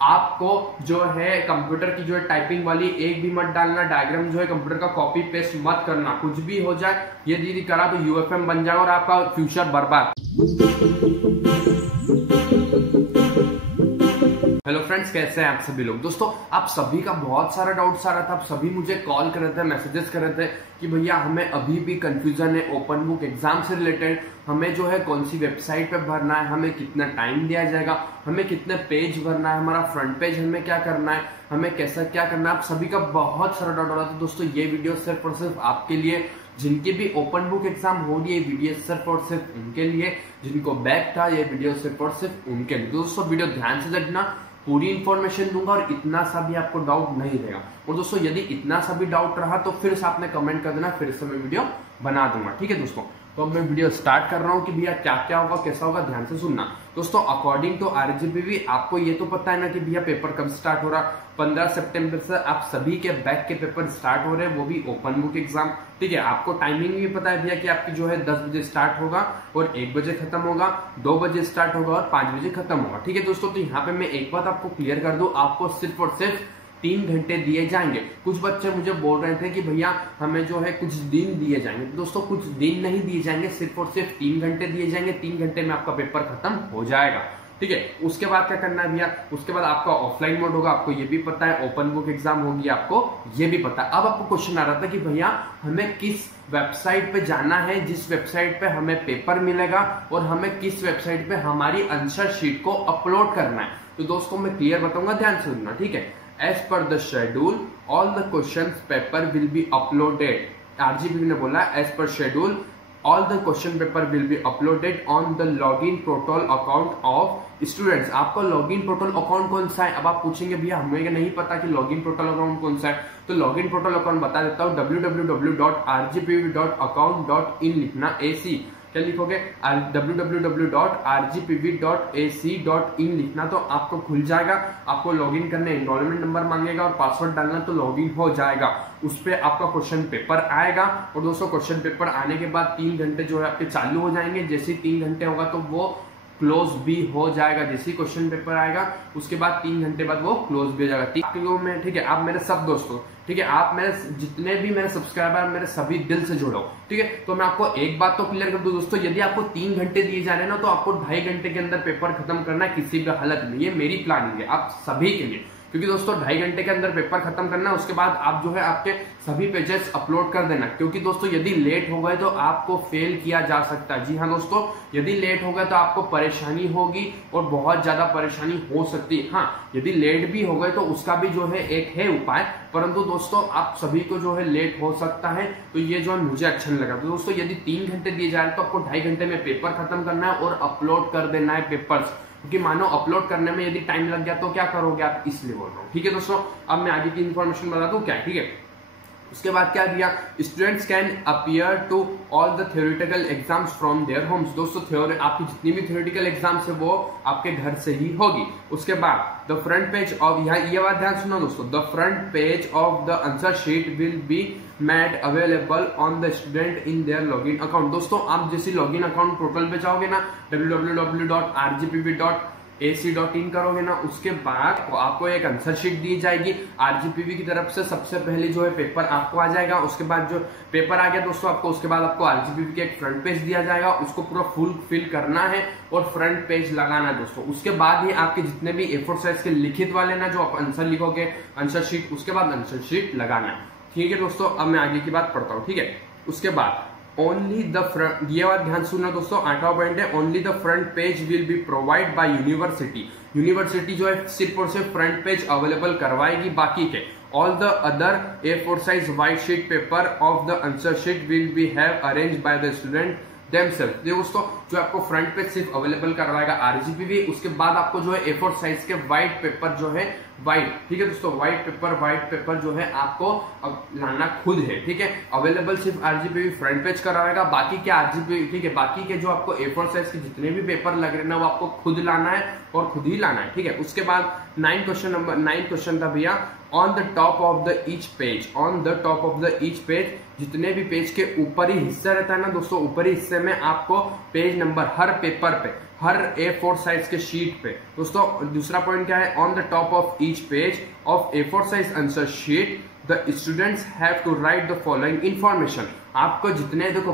आपको जो है कंप्यूटर की जो है टाइपिंग वाली एक भी मत डालना, डायग्राम जो है कंप्यूटर का कॉपी पेस्ट मत करना, कुछ भी हो जाए ये दीदी करा तो यूएफएम बन जाएगा और आपका फ्यूचर बर्बाद। हेलो फ्रेंड्स, कैसे हैं आप सभी लोग। दोस्तों आप सभी का बहुत सारा डाउट्स आ रहा था, आप सभी मुझे कॉल कर रहे थे, मैसेजेस कर रहे थे कि भैया हमें अभी भी कंफ्यूजन है ओपन बुक एग्जाम से रिलेटेड, हमें जो है कौन सी वेबसाइट पे भरना है, हमें कितना टाइम दिया जाएगा, हमें कितने पेज भरना है, हमारा फ्रंट पेज हमें क्या करना है, हमें कैसा क्या करना है। आप सभी का बहुत सारा डाउट आ रहा था। दोस्तों ये वीडियो सिर्फ और सिर्फ आपके लिए, जिनके भी ओपन बुक एग्जाम हो रही है, वीडियो सिर्फ और सिर्फ उनके लिए, जिनको बैक था ये वीडियो सिर्फ और सिर्फ उनके लिए। दोस्तों वीडियो ध्यान से देखना, पूरी इंफॉर्मेशन दूंगा और इतना सा भी आपको डाउट नहीं रहेगा। और दोस्तों यदि इतना सा भी डाउट रहा तो फिर से आपने कमेंट कर देना, फिर से मैं वीडियो बना दूंगा। ठीक है दोस्तों, तो अब मैं वीडियो स्टार्ट कर रहा हूं कि भैया क्या क्या होगा, कैसा होगा, ध्यान से सुनना। दोस्तों अकॉर्डिंग टू आरजीपीवी आपको ये तो पता है ना कि भैया पेपर कब स्टार्ट हो रहा। 15 सितंबर से आप सभी के बैक के पेपर स्टार्ट हो रहे हैं, वो भी ओपन बुक एग्जाम। ठीक है, आपको टाइमिंग भी पता है भैया कि आपकी जो है 10 बजे स्टार्ट होगा और 1 बजे खत्म होगा, 2 बजे स्टार्ट होगा और 5 बजे खत्म होगा। ठीक है दोस्तों, तो यहाँ पे मैं एक बात आपको क्लियर कर दूं, आपको सिर्फ और सिर्फ 3 घंटे दिए जाएंगे। कुछ बच्चे मुझे बोल रहे थे कि भैया हमें जो है कुछ दिन दिए जाएंगे। दोस्तों कुछ दिन नहीं दिए जाएंगे, सिर्फ और सिर्फ 3 घंटे दिए जाएंगे। 3 घंटे में आपका पेपर खत्म हो जाएगा। ठीक है, उसके बाद क्या करना है भैया, उसके बाद आपका ऑफलाइन मोड होगा, आपको ये भी पता है, ओपन बुक एग्जाम होगी, आपको ये भी पता है। अब आपको क्वेश्चन आ रहा था कि भैया हमें किस वेबसाइट पे जाना है, जिस वेबसाइट पे हमें पेपर मिलेगा, और हमें किस वेबसाइट पे हमारी आंसर शीट को अपलोड करना है। तो दोस्तों मैं क्लियर बताऊंगा, ध्यान से सुनना। ठीक है, as per the schedule all the questions paper will be uploaded। RGP ने बोला as per schedule all the question paper will be uploaded on the login portal account of students। आपका लॉगिन पोर्टल अकाउंट कौन सा है। अब आप पूछेंगे भैया हमें नहीं पता कि लॉगिन पोर्टल अकाउंट कौन सा है, तो लॉगिन पोर्टल अकाउंट बता देता हूँ, www.rgpv.account.in लिखना, ac क्या लिखोगे www.rgpv.ac.in लिखना, तो आपको खुल जाएगा। आपको लॉगिन करने एनरोलमेंट नंबर मांगेगा और पासवर्ड डालना, तो लॉगिन हो जाएगा। उस पर आपका क्वेश्चन पेपर आएगा और दोस्तों क्वेश्चन पेपर आने के बाद 3 घंटे जो है आपके चालू हो जाएंगे। जैसे ही 3 घंटे होगा तो वो क्लोज भी हो जाएगा। जैसे ही क्वेश्चन पेपर आएगा उसके बाद 3 घंटे बाद वो क्लोज भी हो जाएगा। ठीक है, आप मेरे सब दोस्तों, ठीक है, आप मेरे जितने भी मेरे सब्सक्राइबर मेरे सभी दिल से जुड़ो। ठीक है, तो मैं आपको एक बात तो क्लियर कर दूं दोस्तों, यदि आपको 3 घंटे दिए जा रहे हैं ना, तो आपको 2.5 घंटे के अंदर पेपर खत्म करना है किसी भी हालत में। ये मेरी प्लानिंग है आप सभी के लिए, क्योंकि दोस्तों 2.5 घंटे के अंदर पेपर खत्म करना है। उसके बाद आप जो है आपके सभी पेजेस अपलोड कर देना, क्योंकि दोस्तों यदि लेट हो गए तो आपको फेल किया जा सकता है। जी हाँ दोस्तों, यदि लेट हो गए तो आपको परेशानी होगी और बहुत ज्यादा परेशानी हो सकती है। हाँ, यदि लेट भी हो गए तो उसका भी जो है एक है उपाय, परंतु दोस्तों आप सभी को जो है लेट हो सकता है, तो ये जो है मुझे अच्छा नहीं लगा। तो दोस्तों यदि 3 घंटे दिए जा रहे हैं तो आपको 2.5 घंटे में पेपर खत्म करना है और अपलोड कर देना है पेपर्स, क्योंकि मानो अपलोड करने में यदि टाइम लग गया तो क्या करोगे आप, इसलिए बोल रहा हूँ। ठीक है दोस्तों, अब मैं आगे की इंफॉर्मेशन बता दूं क्या। ठीक है, उसके बाद क्या दिया, students can appear to all the theoretical exams from their homes. दोस्तों आपकी जितनी भी थ्योरेटिकल एग्जाम्स है वो आपके घर से ही होगी। उसके बाद द फ्रंट पेज ऑफ, यहाँ ये बात ध्यान सुनो दोस्तों, the front page of the answer sheet will be made available on the student in their login account. दोस्तों आप जैसे लॉगिन अकाउंट पोर्टल पे जाओगे ना, www.rgpv.ac.in करोगे ना, उसके बाद आपको एक आंसर शीट दी जाएगी आरजीपीवी की तरफ से। सबसे पहले जो है पेपर आपको आ जाएगा। उसके बाद जो पेपर आ गया दोस्तों आपको, उसके बाद आपको आरजीपीवी के एक फ्रंट पेज दिया जाएगा, उसको पूरा फुल फिल करना है और फ्रंट पेज लगाना है दोस्तों। उसके बाद ही आपके जितने भी A4 साइज के लिखित वाले ना जो आप आंसर लिखोगे आंसर शीट, उसके बाद आंसर शीट लगाना है। ठीक है दोस्तों, अब मैं आगे की बात पढ़ता हूँ। ठीक है, उसके बाद ओनली द फ्रंट, ये बात ध्यान सुनना दोस्तों, 8वां पॉइंट है, only the front page will be provide by university. University जो है सिर्फ और सिर्फ फ्रंट पेज अवेलेबल करवाएगी, बाकी के all the other A4 size white sheet paper of the answer sheet will be have arranged by the student themselves. दोस्तों जो आपको फ्रंट पेज सिर्फ अवेलेबल करवाएगा आरजीपीवी, उसके बाद आपको जो है A4 साइज के व्हाइट पेपर जो है व्हाइट, ठीक है दोस्तों, व्हाइट पेपर जो है आपको अब लाना खुद है। ठीक है, अवेलेबल सिर्फ आरजीपीवी फ्रंट पेज कराएगा, बाकी के आरजीपीवी, ठीक है, बाकी के जो आपको A4 साइज के जितने भी पेपर लग रहे हैं ना वो आपको खुद लाना है और खुद ही लाना है। ठीक है, उसके बाद 9 क्वेश्चन था भैया, on the top of the each page, on the top of the each page, जितने भी पेज के ऊपरी हिस्सा रहता है ना दोस्तों, ऊपरी हिस्से में आपको पेज पेज नंबर हर पेपर पे, हर A4 साइज के शीट पे। दोस्तों दूसरा पॉइंट क्या है, on the top of each page of A4 size answer sheet the students have to write the following information. आपको जितने देखो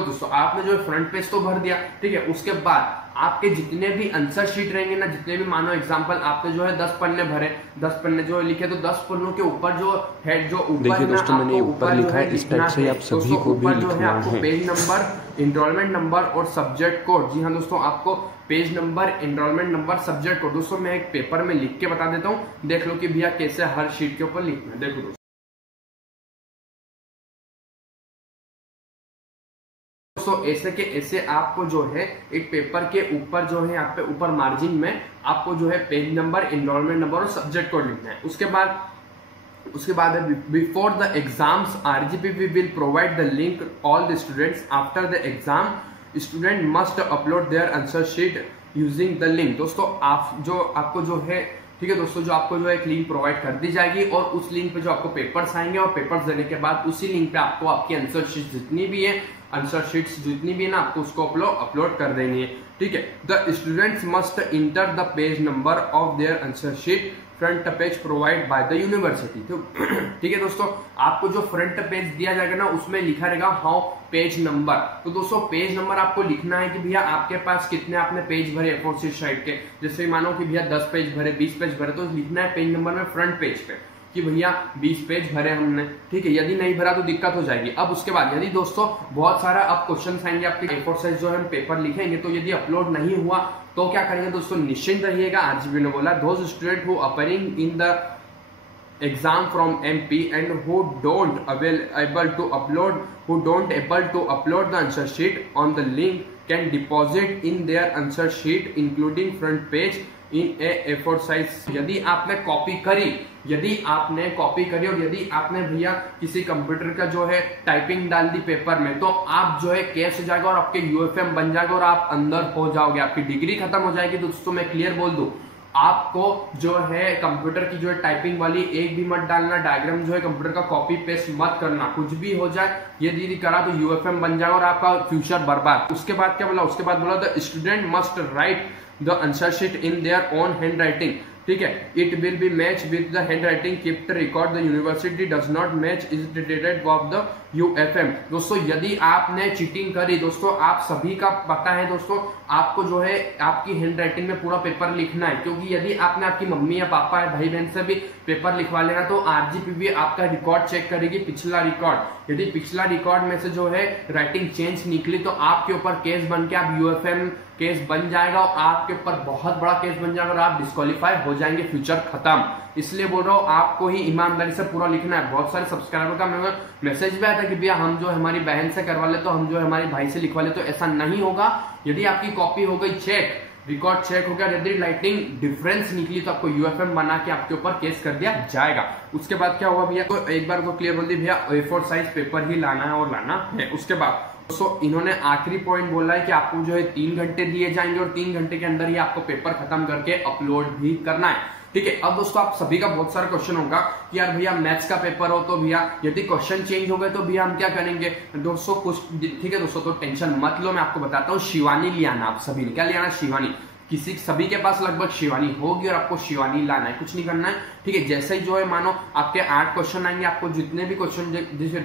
दोस्तों, आपने जो फ्रंट पेज तो भर दिया, ठीक है, उसके बाद आपके जितने भी आंसर शीट रहेंगे ना, जितने भी मानो एग्जांपल आपने जो है 10 पन्ने भरे, 10 पन्ने जो लिखे, तो 10 पन्नों के ऊपर जो हेड जो ऊपर देखिए दोस्तों मैंने ऊपर लिखा है, इस टाइप से आप सभी को भी लिखना है। आपको पेज नंबर, एनरोलमेंट नंबर और सब्जेक्ट कोड। जी हाँ दोस्तों, आपको page number, enrolment number, subject code. दोस्तों मैं एक पेपर में लिख के बता देता हूँ, देख लो कि भैया कैसे हर शीट के ऊपर लिखना है। देखो दोस्तों ऐसे के ऐसे आपको जो है एक पेपर के ऊपर जो है यहाँ पे ऊपर मार्जिन में आपको जो है पेज नंबर, एनरोलमेंट नंबर और सब्जेक्ट कोड लिखना है। उसके बाद before the exams RGPV will provide the link all the students after the exam student must upload their answer sheet using the link. दोस्तों आपको जो है, ठीक है दोस्तों, जो आपको जो एक लिंक प्रोवाइड कर दी जाएगी और उस लिंक पे जो आपको पेपर्स आएंगे और पेपर्स देने के बाद उसी लिंक पे आपको आपकी आंसर शीट जितनी भी है, आंसर शीट्स जितनी भी है ना, आपको उसको अपलोड कर देनी है। ठीक है, the students must enter the page number of their answer sheet front page provide by the university. तो ठीक है दोस्तों, आपको जो फ्रंट पेज दिया जाएगा ना, उसमें लिखा रहेगा हाउ पेज नंबर। तो दोस्तों पेज नंबर आपको लिखना है कि भैया आपके पास कितने आपने पेज भरे A4 शीट के। जैसे मानो कि भैया 10 पेज भरे, 20 पेज भरे, तो लिखना है पेज नंबर में फ्रंट पेज पे कि भैया 20 पेज भरे हमने। ठीक है, यदि नहीं भरा तो दिक्कत हो जाएगी। अब उसके बाद यदि दोस्तों बहुत सारा अब क्वेश्चन आएंगे आपके A4 साइज जो हम पेपर लिखेंगे, तो यदि अपलोड नहीं हुआ तो क्या करेंगे दोस्तों, निश्चिंत रहिएगा। आरजीपी ने बोला those student who appearing in the exam from MP and who don't able to upload the answer sheet on the link can deposit in their answer sheet including front page in A4 size। यदि आपने copy करी और यदि आपने भैया किसी computer का जो है टाइपिंग डाल दी पेपर में, तो आप जो है केस हो जाएगा और आपके UFM बन जाएगा और आप अंदर हो जाओगे, आपकी डिग्री खत्म हो जाएगी। दोस्तों मैं क्लियर बोल दूं, आपको जो है कंप्यूटर की जो है टाइपिंग वाली एक भी मत डालना, डायग्राम जो है कंप्यूटर का कॉपी पेस्ट मत करना, कुछ भी हो जाए यदि करा तो UFM बन जाएगा और आपका फ्यूचर बर्बाद। उसके बाद क्या बोला, उसके बाद बोला the student must write the answer sheet in their own hand writing. ठीक है, it will be match with the hand writing kept record the university does not match is detected of the UFM। दोस्तों यदि आपने cheating करी, दोस्तों आप सभी का पता है दोस्तों, आपको जो है आपकी हैंड राइटिंग में पूरा पेपर लिखना है, क्योंकि यदि आपने आपकी मम्मी या पापा या भाई बहन से भी पेपर लिखवा लेना तो आरजीपीवी आपका रिकॉर्ड चेक करेगी, पिछला रिकॉर्ड। यदि पिछला रिकॉर्ड में से जो है राइटिंग चेंज निकली तो आपके ऊपर केस बन के आप UFM केस बन जाएगा और आपके ऊपर बहुत बड़ा केस बन जाएगा और आप डिस्क्वालीफाई हो जाएंगे, फ्यूचर खत्म। इसलिए बोल रहा हूँ आपको ही ईमानदारी से पूरा लिखना है। बहुत सारे सब्सक्राइबर का मेरे मैसेज भी आता है कि भैया हम जो हमारी बहन से करवा ले, तो हम जो हमारे भाई से लिखवा ले, तो ऐसा नहीं होगा। यदि आपकी कॉपी हो गई चेक, रिकॉर्ड चेक हो गया, यदि राइटिंग डिफरेंस निकली तो आपको UFM बना के आपके ऊपर केस कर दिया जाएगा। उसके बाद क्या होगा भैया, तो एक बार को क्लियर बोल दी भैया A4 साइज पेपर ही लाना है और लाना है। उसके बाद दोस्तों इन्होंने आखिरी पॉइंट बोला है कि आपको जो है 3 घंटे दिए जाएंगे और 3 घंटे के अंदर ही आपको पेपर खत्म करके अपलोड भी करना है। ठीक है, अब दोस्तों आप सभी का बहुत सारा क्वेश्चन होगा कि यार भैया मैथ्स का पेपर हो तो भैया यदि क्वेश्चन चेंज हो गए तो भैया हम क्या करेंगे दोस्तों। कुछ ठीक है दोस्तों, तो टेंशन मत लो, मैं आपको बताता हूँ। शिवानी ले आना, आप सभी ने क्या ले आना, शिवानी। सभी के पास लगभग शिवानी होगी और आपको शिवानी लाना है, कुछ नहीं करना है। ठीक है, जैसे ही जो है मानो आपके 8 क्वेश्चन आएंगे, आपको जितने भी क्वेश्चन जैसे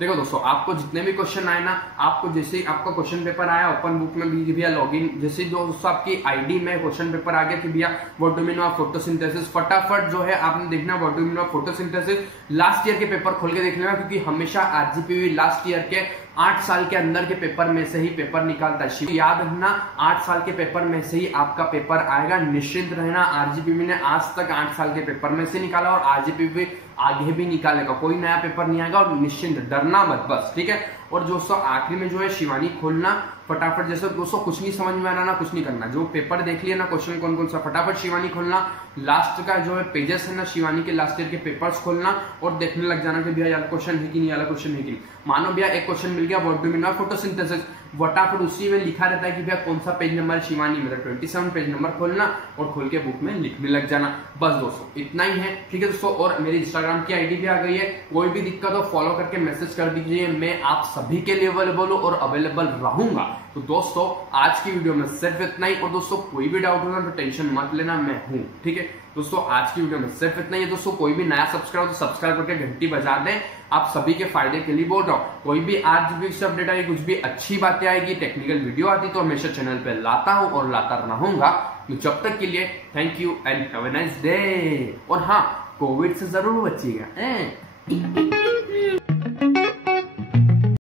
देखो दोस्तों आपको जितने भी क्वेश्चन आए ना, आपको जैसे ही आपका क्वेश्चन पेपर आया ओपन बुक में भी भैया लॉगिन, जैसे दोस्तों आपकी आईडी में क्वेश्चन पेपर आ गया कि भैया what do mean of photosynthesis, फटाफट जो है आपने देखना what do mean of photosynthesis. Last year के पेपर खोल के देख लेना, क्योंकि हमेशा आरजीपीवी लास्ट ईयर के 8 साल के अंदर के पेपर में से ही पेपर निकालता है। याद रखना 8 साल के पेपर में से ही आपका पेपर आएगा, निश्चिंत रहना। आरजीपीवी ने आज तक 8 साल के पेपर में से निकाला और आरजीपीवी आगे भी निकालेगा, कोई नया पेपर नहीं आएगा और निश्चिंत डरना मत बस। ठीक है, और दोस्तों आखिरी में जो है शिवानी खोलना फटाफट, जैसे दोस्तों कुछ नहीं समझ में आना ना, कुछ नहीं करना, जो पेपर देख लिया ना क्वेश्चन कौन कौन सा, फटाफट शिवानी खोलना। लास्ट का जो है पेजेस है ना शिवानी के लास्ट ईयर के पेपर्स खोलना और देखने लग जाना कि भैया यार क्वेश्चन है कि नहीं, वाला क्वेश्चन है कि नहीं। मानो भैया एक क्वेश्चन मिल गया what do mean of photosynthesis, फटाफट उसी में लिखा रहता है कि भैया कौन सा पेज नंबर शिवानी, मतलब 27 पेज नंबर खोलना और खोल के बुक में लिखने लग जाना। बस दोस्तों इतना ही है। ठीक है दोस्तों, और मेरी इंस्टाग्राम की आईडी भी आ गई है, कोई भी दिक्कत हो फॉलो करके मैसेज कर दीजिए, मैं आप सभी के लिए अवेलेबल हूँ और अवेलेबल रहूंगा। तो दोस्तों आज की वीडियो में सिर्फ इतना ही। और दोस्तों कोई भी डाउट होगा तो टेंशन मत लेना, मैं हूं, ठीक है दोस्तों। आज की वीडियो में सिर्फ इतना ही है दोस्तों। कोई भी नया सब्सक्राइब तो सब्सक्राइब करके घंटी बजा दें, आप सभी के फायदे के लिए बोल रहा हूं। कोई भी आज भी अपडेट आएगी, कुछ भी अच्छी बातें आएगी, टेक्निकल वीडियो आती तो हमेशा चैनल पे लाता हूं और लाता रहूंगा। तो जब तक के लिए thank you and have a nice day. और हाँ, कोविड से जरूर बचिएगा।